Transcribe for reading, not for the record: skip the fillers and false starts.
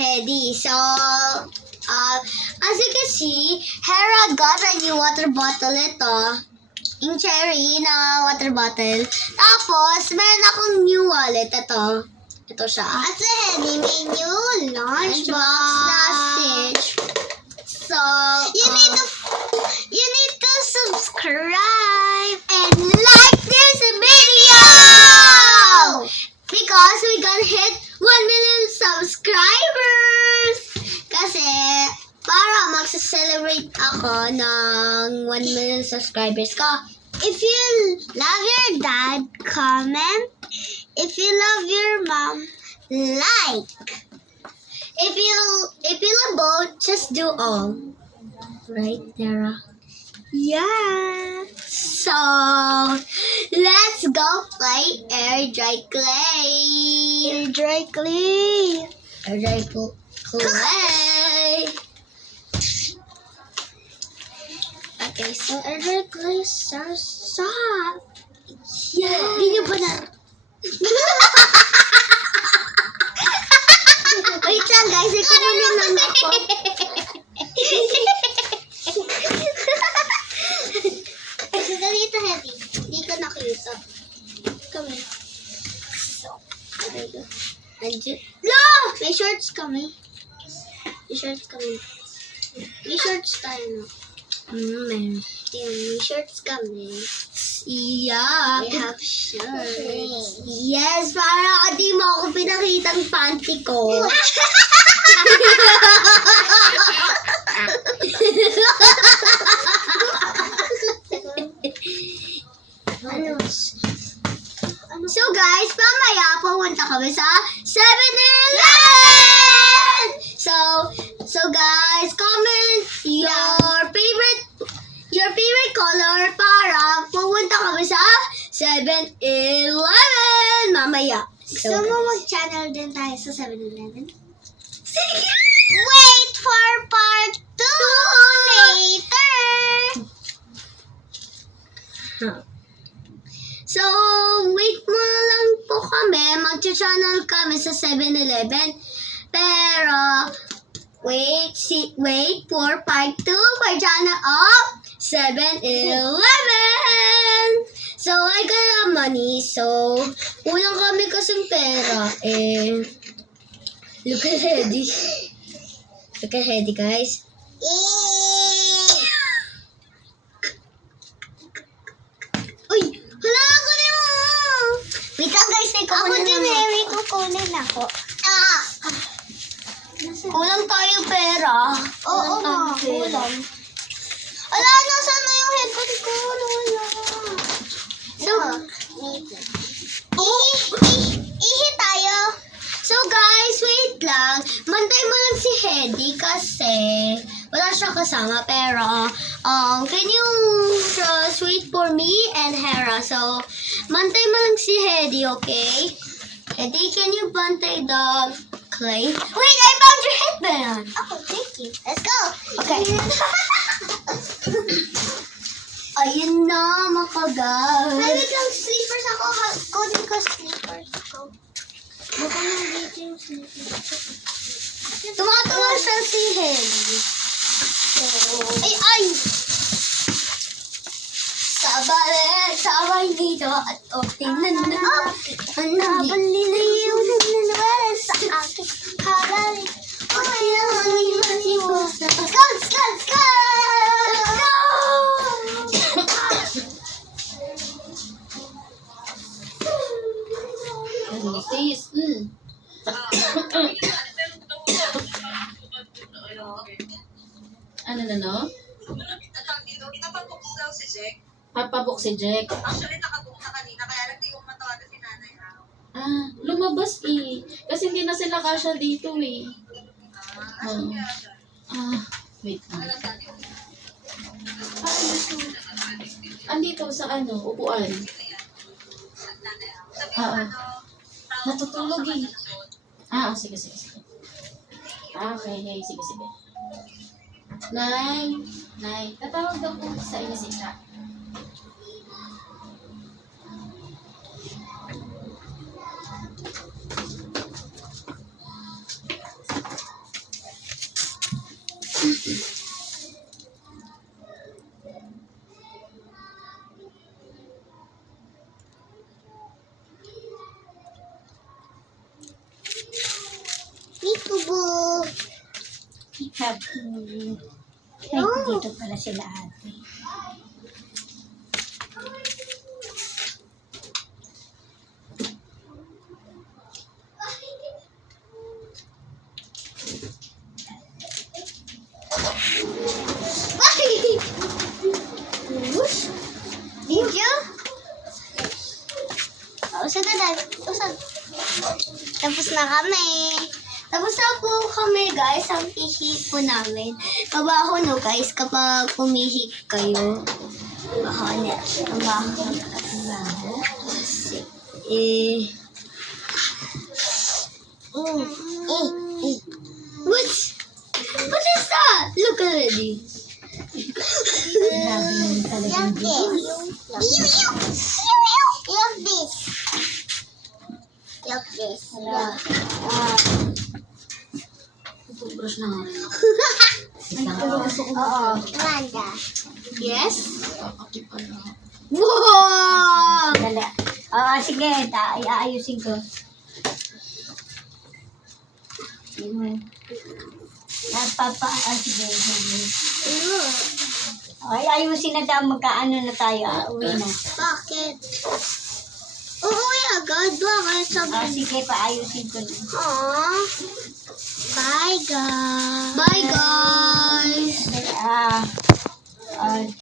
Hedy. So, as you can see, Hera got a new water bottle ito. Yung cherry na water bottle. Tapos, meron akong new wallet. Ito siya. At sa Hedy, may new lunchbox na Stitch. So, you need to subscribe and like this video! Because we gonna hit 1 million subscribers! Kasi, para magsa-celebrate ako ng 1 million subscribers ko. If you love your dad, comment. If you love your mom, like. If you love both, just do all. Right, Tara? Yeah. So, let's go play Air Dry Clay. Air Dry Clay. Air Dry Clay. Okay, so Air Dry Clay starts up. Yeah. Hindi ba na? Wait lang guys, ikukunin lang ako. Dito, Hedy. Hindi ka nakita. Kami. Andiyan. No! May shorts kami. May shorts kami. May shorts tayo, no? Meron. May shorts kami. Yeah. We have shorts. Yes, para di mo ako pinakitang panty ko. So guys, mamaya pupunta kami sa 7-Eleven! So guys, comment your favorite color para pupunta kami sa 7-Eleven mamaya. So mo mag-channel din tayo sa 7-Eleven? Sige! Wait for part 2 later! So, wait mo lang po kami. Mag-channel kami sa 7-Eleven. Pero, wait for part 2 for channel of 7-Eleven. So, I got money. So, kulang kami kasing pera. Look at Hedy. Look at Hedy, guys. Uy! Hala, kunin mo! Wait lang guys, ako din may kukunin ako. Kulang tayo pera. Oo nga, kulang. Ala, nasaan na yung headphone ko? Wala. So, ihi tayo. So guys, wait lang. Mantay mo lang si Hedy kasi wala siya kasama. Pero, can you just wait for me and Hera? So, mantay mo lang si Hedy, okay? Hedy, can you bantay the clay? Wait, I found your headband! Oh, thank you. Let's go! Okay. Ayun na, makagal. Wait lang, sleepers ako. Kunin ko sleepers ko. Baka nandito yung sleepers. Tumatawa siya si Hedy. Ay! Sabay dito at tingnan na. Napaliliw na sa akin. Habalik. Let's go! Sis. Ano na, no? Napapabok daw si Jack. Papabok si Jack. Actually, nakabuk na kanina, kaya lang di ko matawagan si nanay araw. Lumabas eh. Kasi hindi na sila kasya dito eh. Asan kaya siya? Wait lang. Alam natin. Andito sa upuan. Nanay araw. Sabi Ah, mo ah. Natutulog eh. Sige. Okay, sige. Nay. Tatawag daw po sa inyo si Jack. Ay, dito pala sila ate. Whoosh. Did you? Usad na dad. Usad. Tapos na kami. Tapos na po kami guys. Ang ihi po namin. Mabaho no guys kapag pumihi kayo. Mabaho niya. Mabaho. What is that? Look already. Grabe naman talagang Diyos. Look this. Look this. Wala. Toothbrush na nga rin ako. Oo. Amanda. Yes? Kakakipan na ako. Wow! Dala. Oo, sige. Iayusin ko. Sige. Ay, ayusin na daw. Magkaano na tayo. Uwi na. Bakit? Uuwi agad. Bakit? Sige, paayusin ko na. Aww. Bye, guys. Bye, guys. Ah,